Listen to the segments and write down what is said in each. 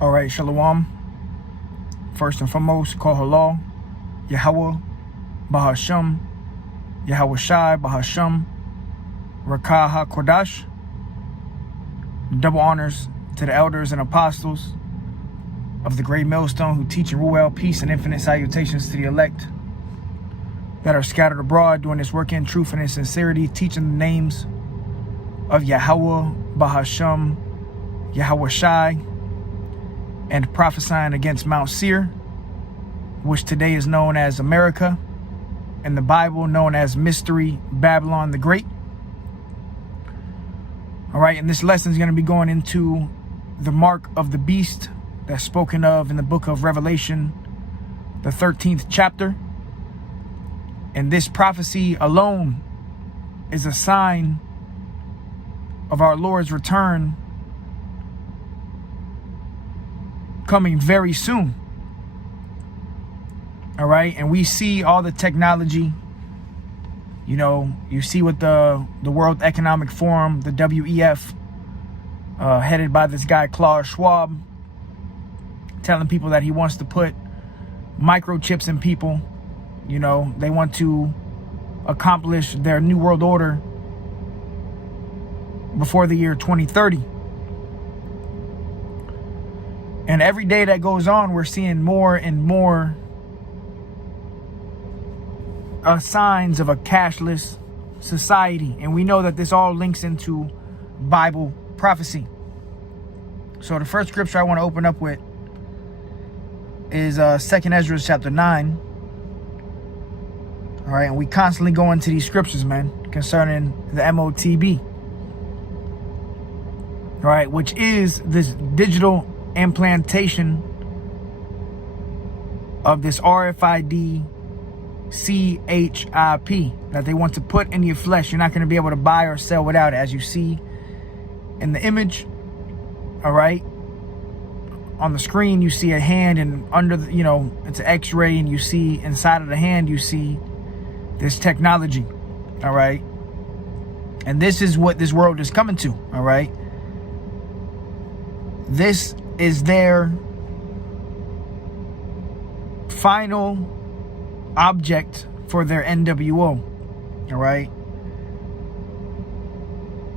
All right, Shalom. First and foremost, call halal, Yahweh, Bahasham, Yahweh Shai, Bahasham, Rakah HaKodash. Double honors to the elders and apostles of the great millstone who teach and rule well, peace and infinite salutations to the elect that are scattered abroad doing this work in truth and in sincerity, teaching the names of Yahweh, Bahasham, Yahweh Shai, and prophesying against Mount Seir, which today is known as America, in the Bible known as Mystery Babylon the Great. All right, and this lesson is going to be going into the mark of the beast that's spoken of in the book of Revelation, the 13th chapter. And this prophecy alone is a sign of our Lord's return coming very soon. All right, and we see all the technology. You know, you see what the World Economic Forum, the WEF, headed by this guy Klaus Schwab, telling people that he wants to put microchips in people. You know, they want to accomplish their new world order before the year 2030. And every day that goes on, we're seeing more and more signs of a cashless society. And we know that this all links into Bible prophecy. So the first scripture I want to open up with is 2nd Ezra chapter 9. All right, and we constantly go into these scriptures, man, concerning the MOTB. All right, which is this digital implantation of this RFID CHIP that they want to put in your flesh. You're not going to be able to buy or sell without it, as you see in the image. All right, on the screen you see a hand, and under the, it's an x-ray, and you see inside of the hand you see this technology. All right, and this is what this world is coming to. All right, this is their final object for their NWO. All right,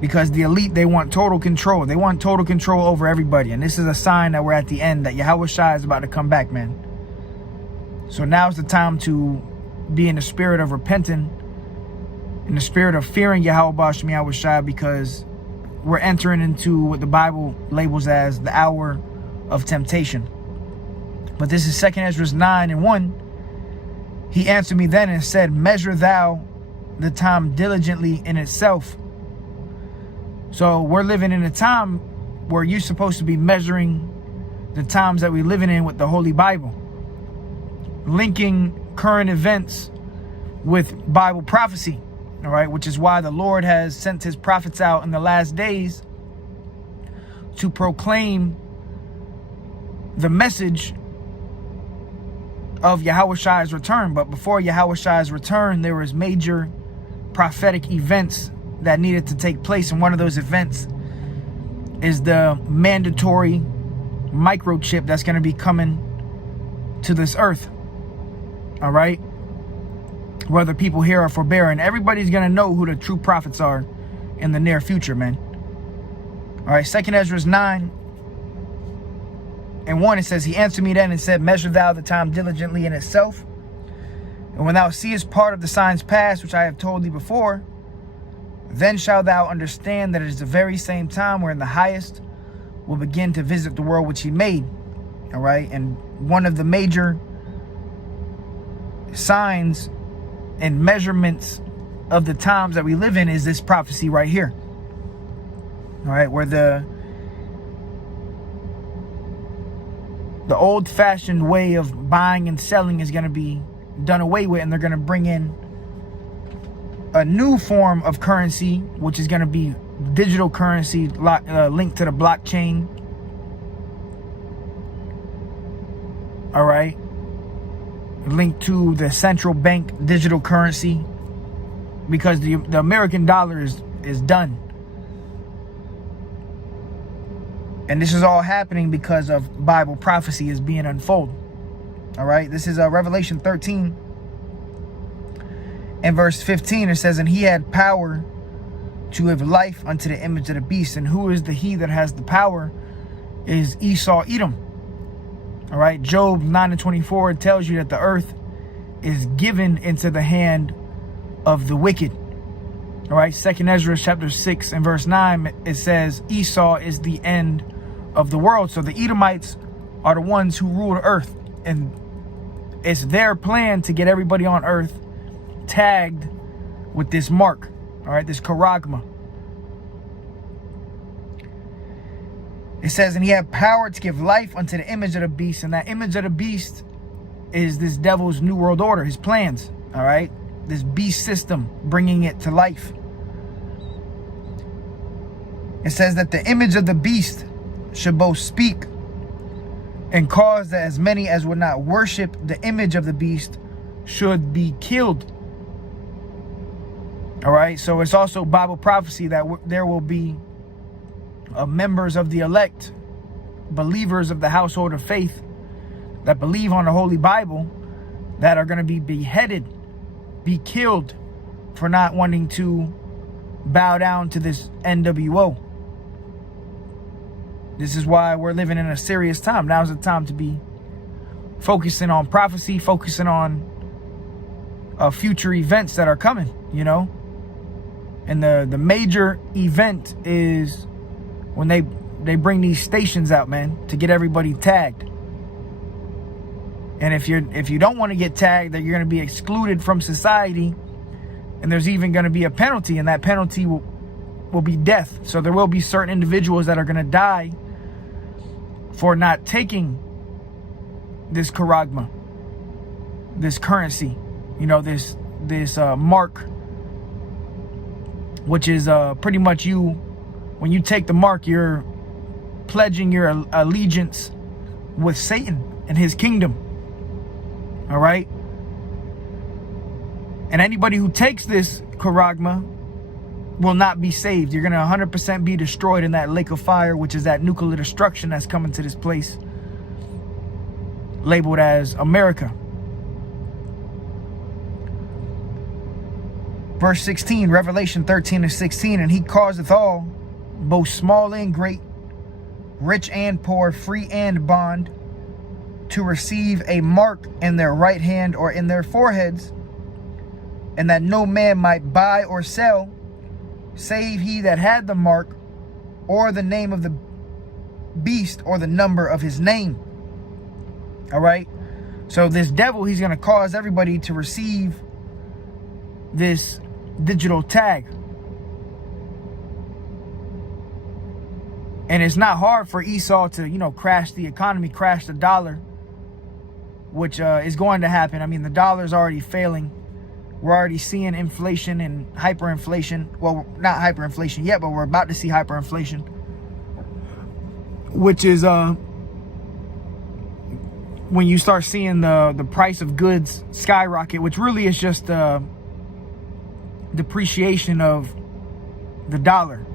because the elite, they want total control. They want total control over everybody, and this is a sign that we're at the end, that Yahweh Shai is about to come back, man. So now's the time to be in the spirit of repenting, in the spirit of fearing Yahweh Basham Yahweh Shai, because we're entering into what the Bible labels as the hour of temptation. But this is 2nd Ezra 9:1. He answered me then and said, measure thou the time diligently in itself. So we're living in a time where you're supposed to be measuring the times that we're living in with the Holy Bible, linking current events with Bible prophecy. All right, which is why the Lord has sent his prophets out in the last days to proclaim the message of Yahweh Shai's return. But before Yahweh Shai's return, there was major prophetic events that needed to take place, and one of those events is the mandatory microchip that's going to be coming to this earth. All right, whether people here are forbearing, everybody's going to know who the true prophets are in the near future, man. All right, 2nd Ezra 9:1, it says, he answered me then and said, measure thou the time diligently in itself, and when thou seest part of the signs past, which I have told thee before, then shalt thou understand that it is the very same time wherein the highest will begin to visit the world which he made. All right, and one of the major signs and measurements of the times that we live in is this prophecy right here. All right, where the old-fashioned way of buying and selling is going to be done away with, and they're going to bring in a new form of currency, which is going to be digital currency linked to the blockchain. All right, linked to the central bank digital currency, because the American dollar is done. And this is all happening because of Bible prophecy is being unfolded. All right, this is Revelation 13 and verse 15. It says, and he had power to give life unto the image of the beast. And who is the he that has the power? Is Esau, Edom. All right, Job 9 and 24 tells you that the earth is given into the hand of the wicked. All right, 2nd Ezra chapter 6 and verse 9, it says Esau is the end of the world. So the Edomites are the ones who rule the earth, and it's their plan to get everybody on earth tagged with this mark, all right, this charagma. It says, and he had power to give life unto the image of the beast, and that image of the beast is this devil's new world order, his plans, all right, this beast system, bringing it to life. It says that the image of the beast should both speak and cause that as many as would not worship the image of the beast should be killed. All right, so it's also Bible prophecy that there will be members of the elect, believers of the household of faith that believe on the Holy Bible, that are going to be beheaded, be killed for not wanting to bow down to this NWO. This is why we're living in a serious time. Now's the time to be focusing on prophecy, focusing on future events that are coming, you know. And the major event is when they bring these stations out, man, to get everybody tagged. And if you don't want to get tagged, that you're going to be excluded from society, and there's even going to be a penalty, and that penalty will be death. So there will be certain individuals that are going to die for not taking this charagma, this currency, you know, this mark, which is pretty much you. When you take the mark, you're pledging your allegiance with Satan and his kingdom. All right. And anybody who takes this charagma will not be saved. You're going to 100% be destroyed in that lake of fire, which is that nuclear destruction that's coming to this place, labeled as America. Verse 16, Revelation 13 and 16, and he causeth all, both small and great, rich and poor, free and bond, to receive a mark in their right hand or in their foreheads, and that no man might buy or sell, save he that had the mark, or the name of the beast, or the number of his name. All right. So this devil, he's going to cause everybody to receive this digital tag. And it's not hard for Esau to, you know, crash the economy, crash the dollar, which is going to happen. I mean, the dollar is already failing. We're already seeing inflation and hyperinflation. Well, not hyperinflation yet, but we're about to see hyperinflation, which is when you start seeing the price of goods skyrocket, which really is just depreciation of the dollar.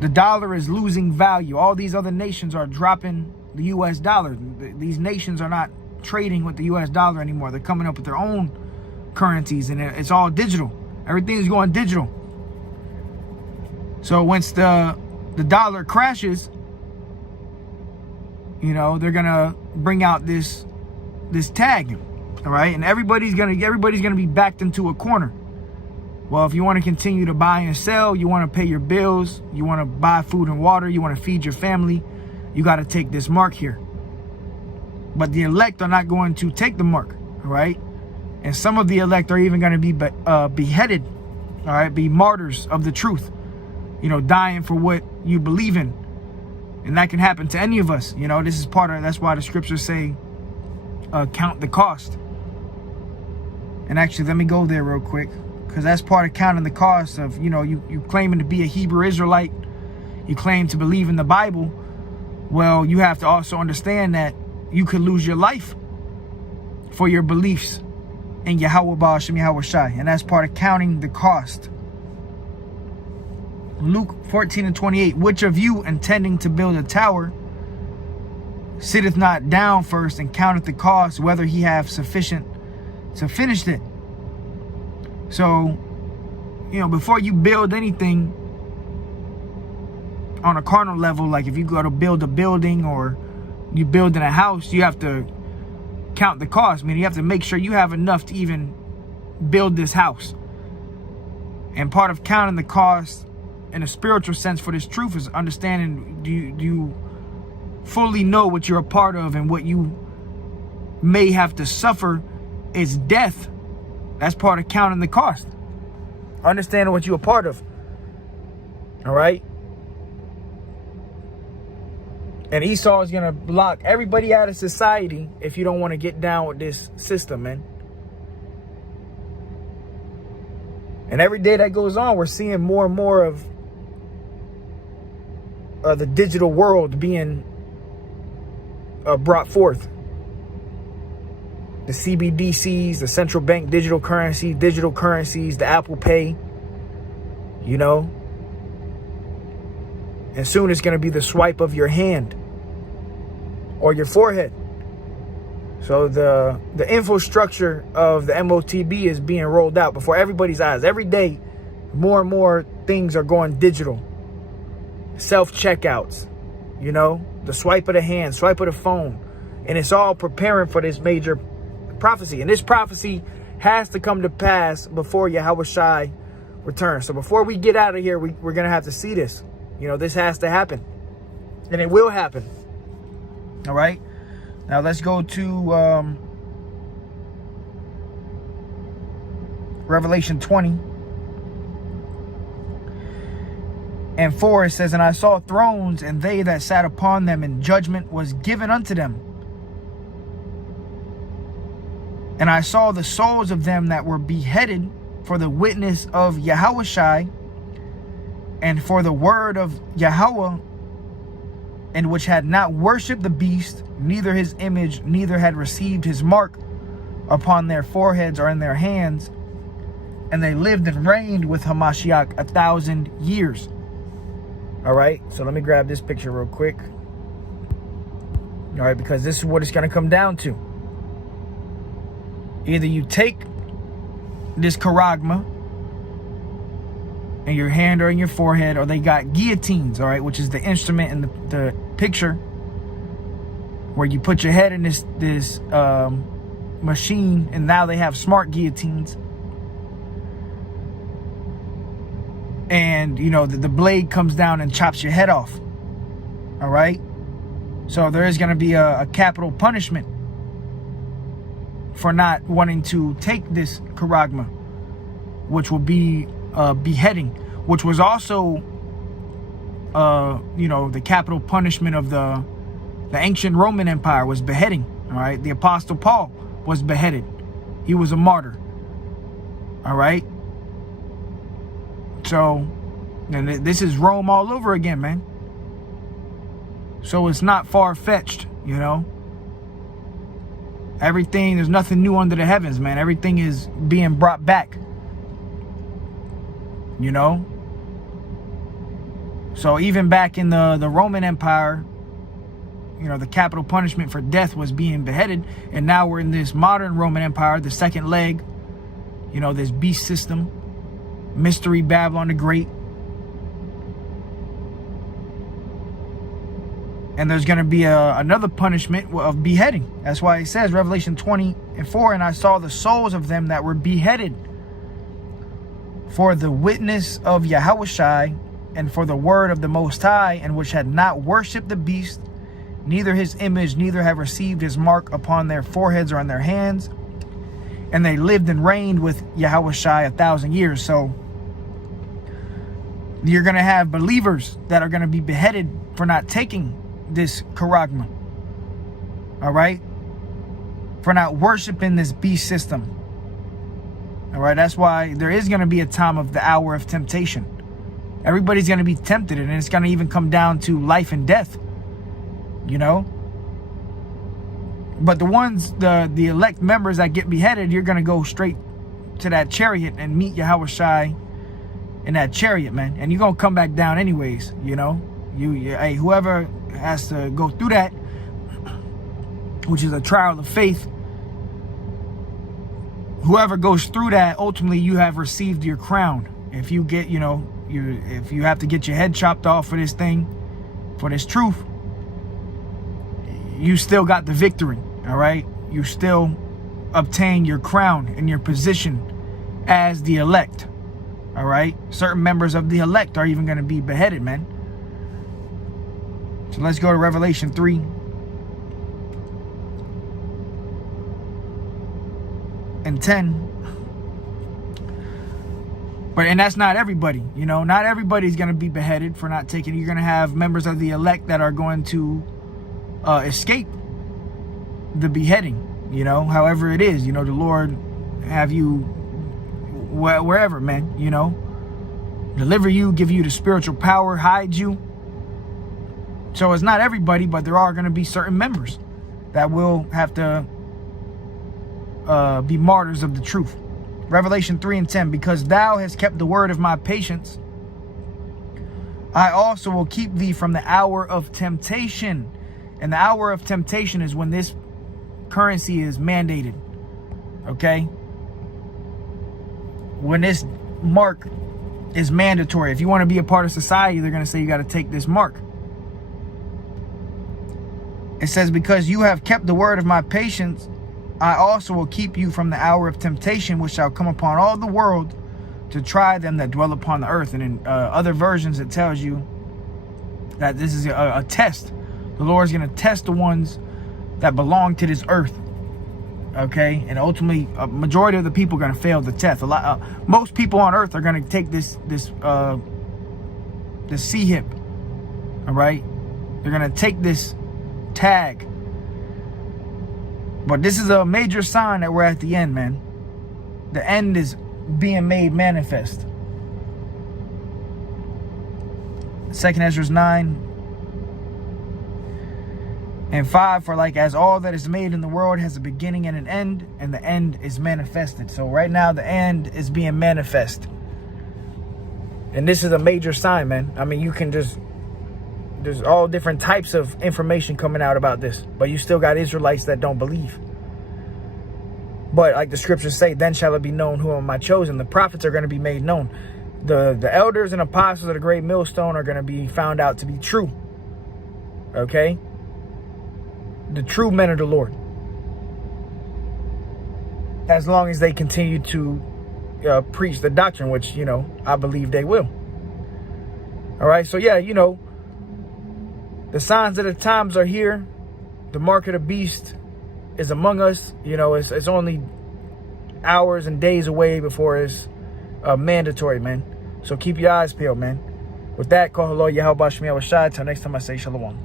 The dollar is losing value. All these other nations are dropping the US dollar. These nations are not trading with the US dollar anymore. They're coming up with their own currencies, and it's all digital. Everything is going digital. So once the dollar crashes, you know, they're gonna bring out this tag, all right, and everybody's gonna be backed into a corner. Well, if you want to continue to buy and sell, you want to pay your bills, you want to buy food and water, you want to feed your family, you got to take this mark here. But the elect are not going to take the mark, all right? And some of the elect are even going to be beheaded, all right, be martyrs of the truth, you know, dying for what you believe in. And that can happen to any of us. You know, this is part of, that's why the scriptures say, count the cost. And actually, let me go there real quick, because that's part of counting the cost of, you know, you claiming to be a Hebrew Israelite, you claim to believe in the Bible. Well, you have to also understand that you could lose your life for your beliefs in Yahweh Ba'ashem Yahweh Shai. And that's part of counting the cost. Luke 14:28. Which of you, intending to build a tower, sitteth not down first and counteth the cost, whether he have sufficient to finish it? So, before you build anything on a carnal level, like if you go to build a building or you build in a house, you have to count the cost. I mean, you have to make sure you have enough to even build this house. And part of counting the cost in a spiritual sense for this truth is understanding, do you fully know what you're a part of, and what you may have to suffer is death. That's part of counting the cost. Understanding what you're a part of. All right? And Esau is going to block everybody out of society if you don't want to get down with this system, man. And every day that goes on, we're seeing more and more of the digital world being brought forth. The CBDCs, the central bank digital currencies, the Apple Pay, And soon it's going to be the swipe of your hand or your forehead. So the infrastructure of the MOTB is being rolled out before everybody's eyes. Every day, more and more things are going digital. Self-checkouts, the swipe of the hand, swipe of the phone. And it's all preparing for this major prophecy. And this prophecy has to come to pass before Yahushua returns. So before we get out of here, we're going to have to see this. This has to happen. And it will happen. All right? Now let's go to Revelation 20:4. It says, and I saw thrones, and they that sat upon them, and judgment was given unto them. And I saw the souls of them that were beheaded for the witness of Yahushua and for the word of Yahweh, and which had not worshipped the beast, neither his image, neither had received his mark upon their foreheads or in their hands. And they lived and reigned with Hamashiach 1,000 years. All right, so let me grab this picture real quick. All right, because this is what it's going to come down to. Either you take this charagma in your hand or in your forehead, or they got guillotines, all right, which is the instrument in the picture where you put your head in this machine, and now they have smart guillotines. And, the blade comes down and chops your head off. All right? So there is going to be a capital punishment for not wanting to take this charagma, which will be beheading, which was also, the capital punishment of the ancient Roman Empire was beheading. All right? The Apostle Paul was beheaded. He was a martyr. All right? So, and this is Rome all over again, man. So it's not far-fetched, Everything, there's nothing new under the heavens, man. Everything is being brought back. So even back in the Roman Empire, the capital punishment for death was being beheaded. And now we're in this modern Roman Empire, the second leg, this beast system. Mystery Babylon the Great. And there's going to be another punishment of beheading. That's why it says, Revelation 20:4, and I saw the souls of them that were beheaded for the witness of Yahushua and for the word of the Most High, and which had not worshipped the beast, neither his image, neither have received his mark upon their foreheads or on their hands. And they lived and reigned with Yahushua 1,000 years. So you're going to have believers that are going to be beheaded for not taking this charagma. All right? For not worshiping this beast system. All right? That's why there is going to be a time of the hour of temptation. Everybody's going to be tempted, and it's going to even come down to life and death. But the ones, the elect members that get beheaded, you're going to go straight to that chariot and meet Yahushua in that chariot, man. And you're going to come back down anyways, you know. Hey, whoever has to go through that, which is a trial of faith, whoever goes through that, ultimately you have received your crown. If you get, you know, if you have to get your head chopped off for this thing, for this truth, you still got the victory, all right? You still obtain your crown and your position as the elect, all right? Certain members of the elect are even going to be beheaded, man. So let's go to Revelation 3. And 10. And that's not everybody, you know. Not everybody's going to be beheaded for not taking. You're going to have members of the elect that are going to escape the beheading, you know, however it is, you know, the Lord have you wherever, man, you know, deliver you, give you the spiritual power, hide you. So it's not everybody, but there are going to be certain members that will have to be martyrs of the truth. Revelation 3 and 10, because thou hast kept the word of my patience, I also will keep thee from the hour of temptation. And the hour of temptation is when this currency is mandated. Okay? When this mark is mandatory. If you want to be a part of society, they're going to say you got to take this mark. It says, because you have kept the word of my patience, I also will keep you from the hour of temptation, which shall come upon all the world to try them that dwell upon the earth. And in other versions, it tells you that this is a test. The Lord's going to test the ones that belong to this earth. Okay? And ultimately, a majority of the people are going to fail the test. Most people on earth are going to take this C-hip. All right? They're going to take this tag. But this is a major sign that we're at the end, man. The end is being made manifest. 2 Ezra 9 and 5, for like as all that is made in the world has a beginning and an end, and the end is manifested. So right now the end is being manifest. And this is a major sign, man. I mean, you can just, there's all different types of information coming out about this, but you still got Israelites that don't believe. But like the scriptures say, then shall it be known who am I chosen. The prophets are going to be made known. The elders and apostles of the great millstone are going to be found out to be true. Okay? The true men of the Lord. As long as they continue to preach the doctrine, which, you know, I believe they will. All right, so yeah, you know, the signs of the times are here. The mark of the beast is among us. You know, it's only hours and days away before it's mandatory, man. So keep your eyes peeled, man. With that, call hello, Yahweh Shmi Awashai. Till next time I say shalom.